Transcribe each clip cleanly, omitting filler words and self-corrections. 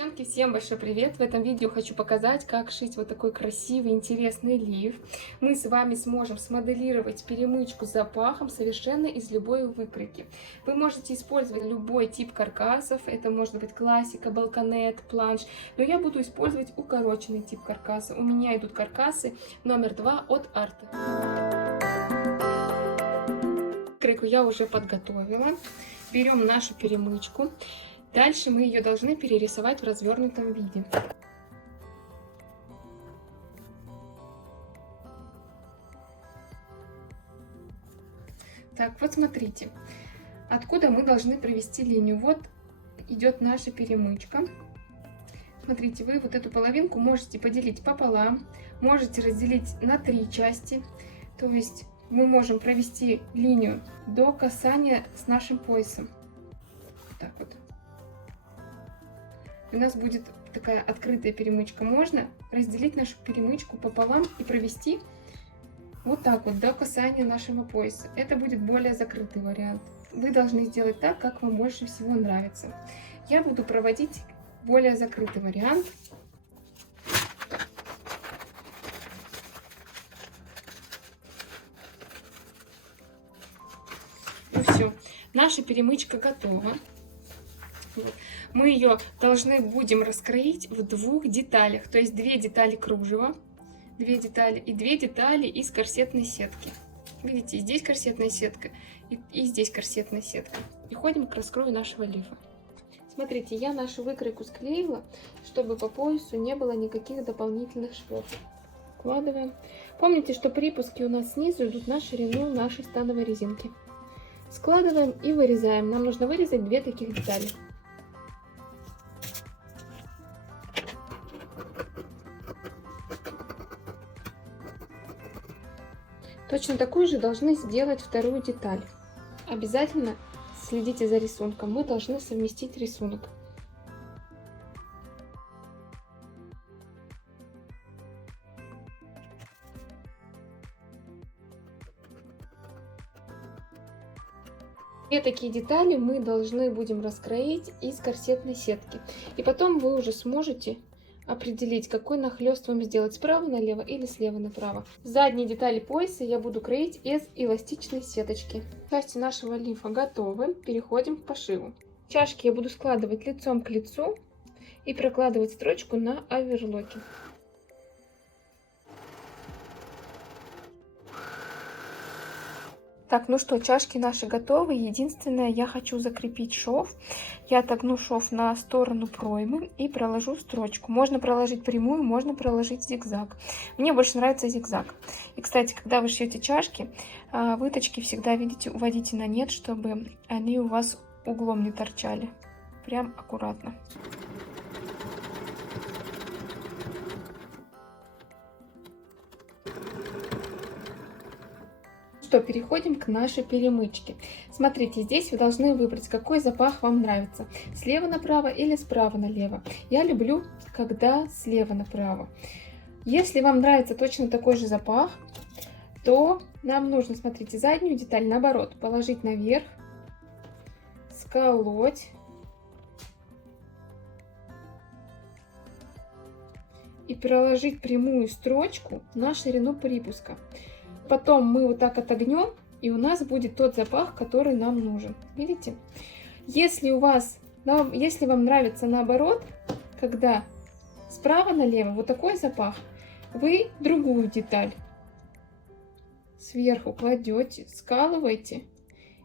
Девчонки, всем большой привет! В этом видео хочу показать, как шить вот такой красивый, интересный лиф. Мы с вами сможем смоделировать перемычку с запахом совершенно из любой выкройки. Вы можете использовать любой тип каркасов, это может быть классика, балконет, планш, но я буду использовать укороченный тип каркаса. У меня идут каркасы номер 2 от Арты. Выкройку я уже подготовила. Берем нашу перемычку. Дальше мы ее должны перерисовать в развернутом виде. Так, вот смотрите, откуда мы должны провести линию. Вот идет наша перемычка. Смотрите, вы вот эту половинку можете поделить пополам, можете разделить на 3 части. То есть мы можем провести линию до касания с нашим поясом. Так вот. У нас будет такая открытая перемычка. Можно разделить нашу перемычку пополам и провести вот так вот до касания нашего пояса. Это будет более закрытый вариант. Вы должны сделать так, как вам больше всего нравится. Я буду проводить более закрытый вариант. Ну все, наша перемычка готова. Мы ее должны будем раскроить в 2 деталях, то есть 2 детали кружева, 2 детали и 2 детали из корсетной сетки. Видите, здесь корсетная сетка и здесь корсетная сетка. Переходим к раскрою нашего лифа. Смотрите, я нашу выкройку склеила, чтобы по поясу не было никаких дополнительных швов. Вкладываем. Помните, что припуски у нас снизу идут на ширину нашей становой резинки. Складываем и вырезаем. Нам нужно вырезать 2 таких детали. Точно такую же должны сделать вторую деталь. Обязательно следите за рисунком. Мы должны совместить рисунок. Две такие детали мы должны будем раскроить из корсетной сетки. И потом вы уже сможете определить, какой нахлест вам сделать, справа налево или слева направо. Задние детали пояса я буду кроить из эластичной сеточки. Части нашего лифа готовы. Переходим к пошиву. Чашки я буду складывать лицом к лицу и прокладывать строчку на оверлоке. Так, ну что, чашки наши готовы. Единственное, я хочу закрепить шов. Я отогну шов на сторону проймы и проложу строчку. Можно проложить прямую, можно проложить зигзаг. Мне больше нравится зигзаг. И, кстати, когда вы шьете чашки, выточки всегда, видите, уводите на нет, чтобы они у вас углом не торчали. Прям аккуратно. Что, переходим к нашей перемычке. Смотрите, здесь вы должны выбрать, какой запах вам нравится. Слева направо или справа налево. Я люблю, когда слева направо. Если вам нравится точно такой же запах, то нам нужно, смотрите, заднюю деталь наоборот положить наверх, сколоть и проложить прямую строчку на ширину припуска. Потом мы вот так отогнем, и у нас будет тот запах, который нам нужен. Видите? Если вам нравится наоборот, когда справа налево вот такой запах, вы другую деталь сверху кладете, скалываете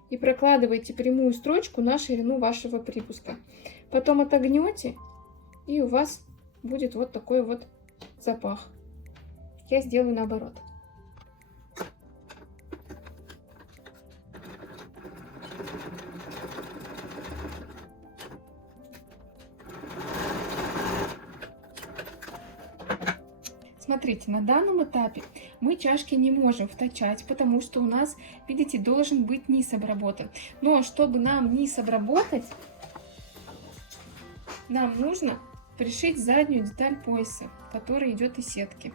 и прокладываете прямую строчку на ширину вашего припуска. Потом отогнете, и у вас будет вот такой вот запах. Я сделаю наоборот. Смотрите, на данном этапе мы чашки не можем втачать, потому что у нас, видите, должен быть низ обработан. Но чтобы нам низ обработать, нам нужно пришить заднюю деталь пояса, которая идет из сетки.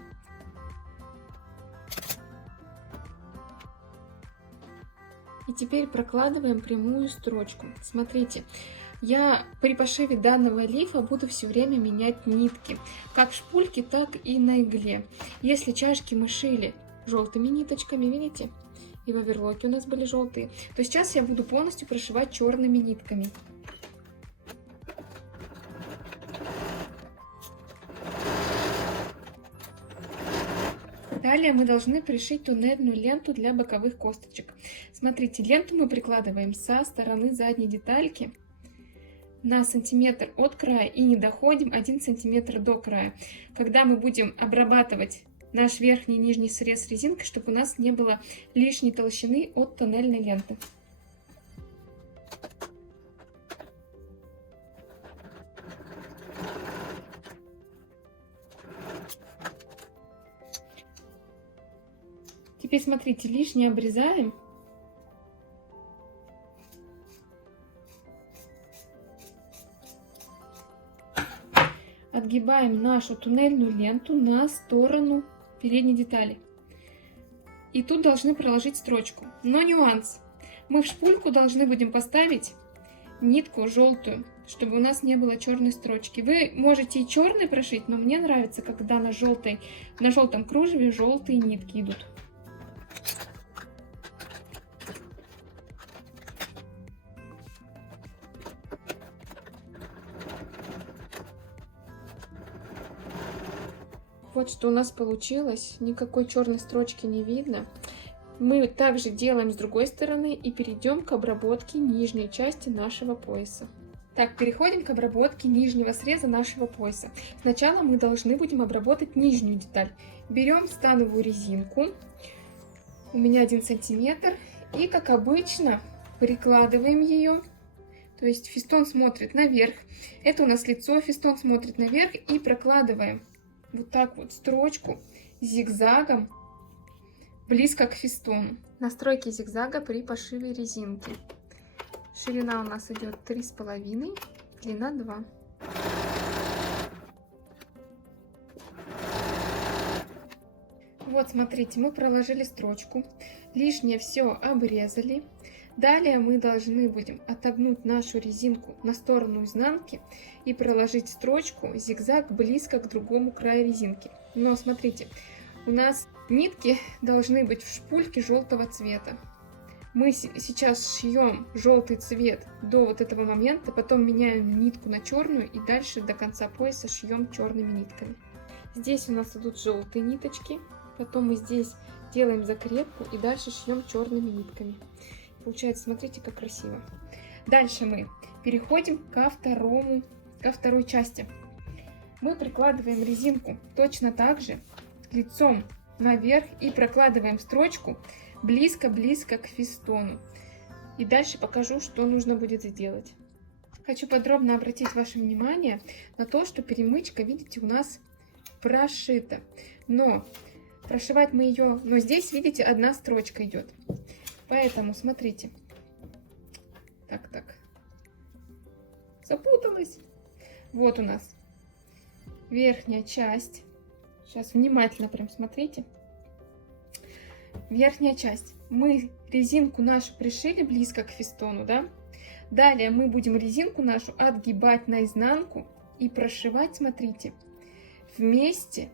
И теперь прокладываем прямую строчку. Смотрите, Я при пошиве данного лифа буду все время менять нитки, как в шпульке, так и на игле. Если чашки мы шили желтыми ниточками, видите, и в оверлоке у нас были желтые, то сейчас я буду полностью прошивать черными нитками. Далее мы должны пришить туннельную ленту для боковых косточек. Смотрите, ленту мы прикладываем со стороны задней детальки на сантиметр от края и не доходим 1 сантиметр до края. Когда мы будем обрабатывать наш верхний и нижний срез резинкой, чтобы у нас не было лишней толщины от тоннельной ленты. Теперь смотрите, лишнее обрезаем. Отгибаем нашу туннельную ленту на сторону передней детали. И тут должны проложить строчку. Но нюанс. Мы в шпульку должны будем поставить нитку желтую, чтобы у нас не было черной строчки. Вы можете и черной прошить, но мне нравится, когда на желтом кружеве желтые нитки идут. Вот что у нас получилось, никакой черной строчки не видно. Мы также делаем с другой стороны и перейдем к обработке нижней части нашего пояса. Так, переходим к обработке нижнего среза нашего пояса. Сначала мы должны будем обработать нижнюю деталь. Берем становую резинку, у меня 1 сантиметр, и как обычно прикладываем ее. То есть фестон смотрит наверх, это у нас лицо, фестон смотрит наверх, и прокладываем вот так вот строчку зигзагом близко к фестону. Настройки зигзага при пошиве резинки. Ширина у нас идет 3,5, длина 2. Вот смотрите, мы проложили строчку, лишнее все обрезали. Далее мы должны будем отогнуть нашу резинку на сторону изнанки и проложить строчку зигзаг близко к другому краю резинки. Но смотрите, у нас нитки должны быть в шпульке желтого цвета. Мы сейчас шьем желтый цвет до вот этого момента, потом меняем нитку на черную и дальше до конца пояса шьем черными нитками. Здесь у нас идут желтые ниточки, потом мы здесь делаем закрепку и дальше шьем черными нитками. Получается, смотрите, как красиво. Дальше мы переходим ко второй части. Мы прикладываем резинку точно так же лицом наверх и прокладываем строчку близко-близко к фестону. И дальше покажу, что нужно будет сделать. Хочу подробно обратить ваше внимание на то, что перемычка, видите, у нас прошита. Но прошивать мы ее, но здесь, видите, одна строчка идет. Поэтому смотрите. Так. Запуталась. Вот у нас верхняя часть. Сейчас внимательно прям смотрите. Верхняя часть. Мы резинку нашу пришили близко к фестону, да? Далее мы будем резинку нашу отгибать наизнанку и прошивать, смотрите, вместе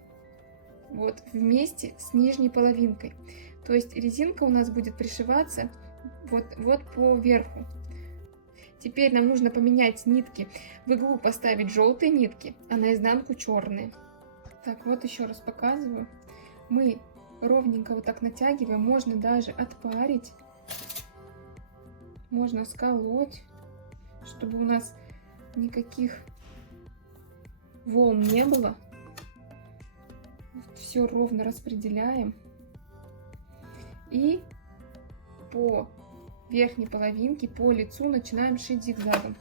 с нижней половинкой. То есть резинка у нас будет пришиваться вот по верху. Теперь нам нужно поменять нитки. В иглу поставить желтые нитки, а на изнанку черные. Так, вот еще раз показываю. Мы ровненько вот так натягиваем. Можно даже отпарить. Можно сколоть, чтобы у нас никаких волн не было. Все ровно распределяем. И по верхней половинке, по лицу начинаем шить зигзагом.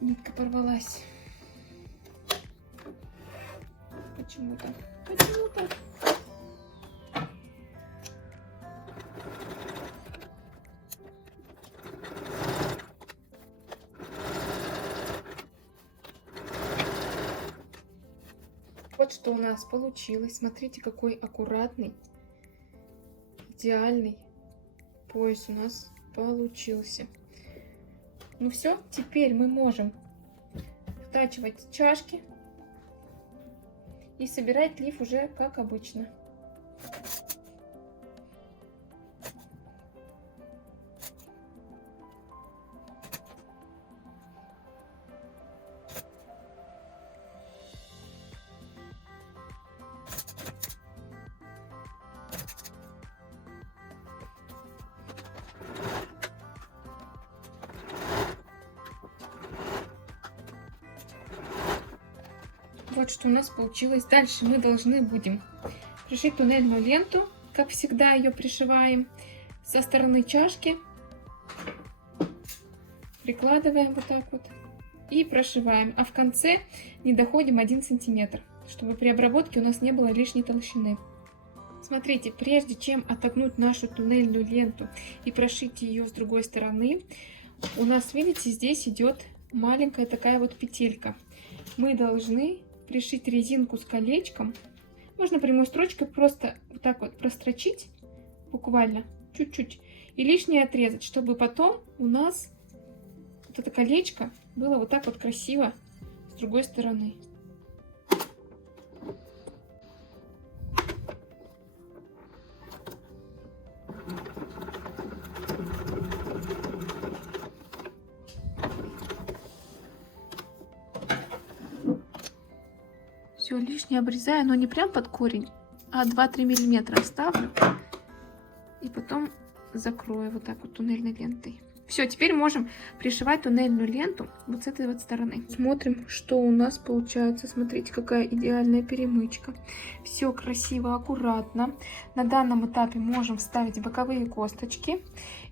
Нитка порвалась. Почему-то. Вот Вот что у нас получилось. Смотрите, какой аккуратный, идеальный пояс у нас получился. Ну все, теперь мы можем втачивать чашки и собирать лиф уже как обычно. Вот что у нас получилось. Дальше мы должны будем пришить туннельную ленту, как всегда ее пришиваем со стороны чашки, прикладываем вот так вот и прошиваем, а в конце не доходим 1 сантиметр, чтобы при обработке у нас не было лишней толщины. Смотрите, прежде чем отогнуть нашу туннельную ленту и прошить ее с другой стороны, у нас, видите, здесь идет маленькая такая вот петелька. Мы должны пришить резинку с колечком. Можно прямой строчкой просто вот так вот прострочить, буквально чуть-чуть, и лишнее отрезать, чтобы потом у нас вот это колечко было вот так вот красиво с другой стороны. Все лишнее обрезаю, но не прям под корень, а 2-3 миллиметра оставлю. И потом закрою вот так вот туннельной лентой. Все, теперь можем пришивать туннельную ленту вот с этой вот стороны. Смотрим, что у нас получается. Смотрите, какая идеальная перемычка. Все красиво, аккуратно. На данном этапе можем вставить боковые косточки.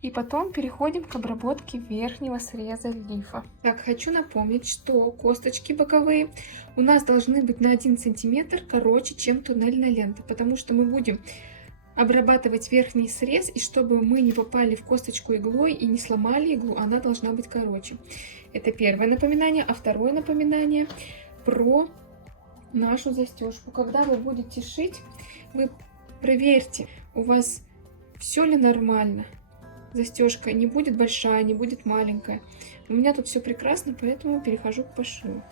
И потом переходим к обработке верхнего среза лифа. Так, хочу напомнить, что косточки боковые у нас должны быть на 1 сантиметр короче, чем туннельная лента. Потому что мы будем обрабатывать верхний срез, и чтобы мы не попали в косточку иглой и не сломали иглу, она должна быть короче. Это первое напоминание. А второе напоминание про нашу застежку. Когда вы будете шить, вы проверьте, у вас все ли нормально. Застежка не будет большая, не будет маленькая. У меня тут все прекрасно, поэтому перехожу к пошиву.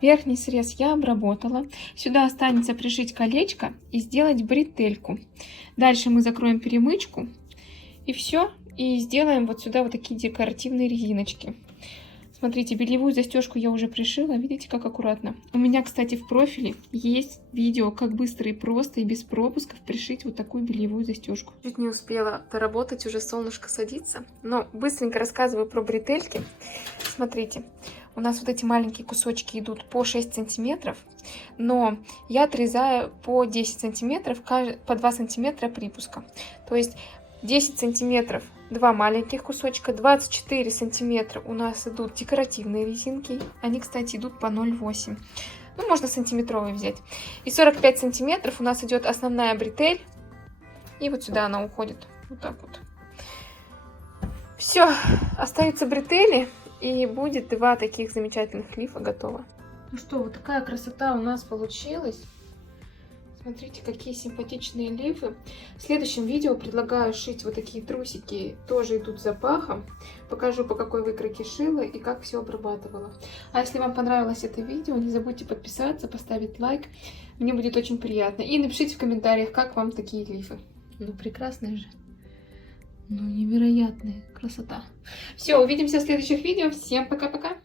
Верхний срез я обработала. Сюда останется пришить колечко и сделать бретельку. Дальше мы закроем перемычку и все. И сделаем вот сюда вот такие декоративные резиночки. Смотрите, бельевую застежку я уже пришила. Видите, как аккуратно. У меня, кстати, в профиле есть видео, как быстро и просто и без пропусков пришить вот такую бельевую застежку. Чуть не успела доработать, уже солнышко садится. Но быстренько рассказываю про бретельки. Смотрите. У нас вот эти маленькие кусочки идут по 6 сантиметров, но я отрезаю по 10 сантиметров, по 2 сантиметра припуска. То есть 10 сантиметров 2 маленьких кусочка, 24 сантиметра у нас идут декоративные резинки. Они, кстати, идут по 0,8. Ну, можно сантиметровые взять. И 45 сантиметров у нас идет основная бретель. И вот сюда она уходит. Вот так вот. Все, остаются бретели. И будет 2 таких замечательных лифа готово. Ну что, вот такая красота у нас получилась. Смотрите, какие симпатичные лифы. В следующем видео предлагаю шить вот такие трусики. Тоже идут с запахом. Покажу, по какой выкройке шила и как все обрабатывала. А если вам понравилось это видео, не забудьте подписаться, поставить лайк. Мне будет очень приятно. И напишите в комментариях, как вам такие лифы. Ну, прекрасные же. Ну, невероятная красота. Все, увидимся в следующих видео. Всем пока-пока.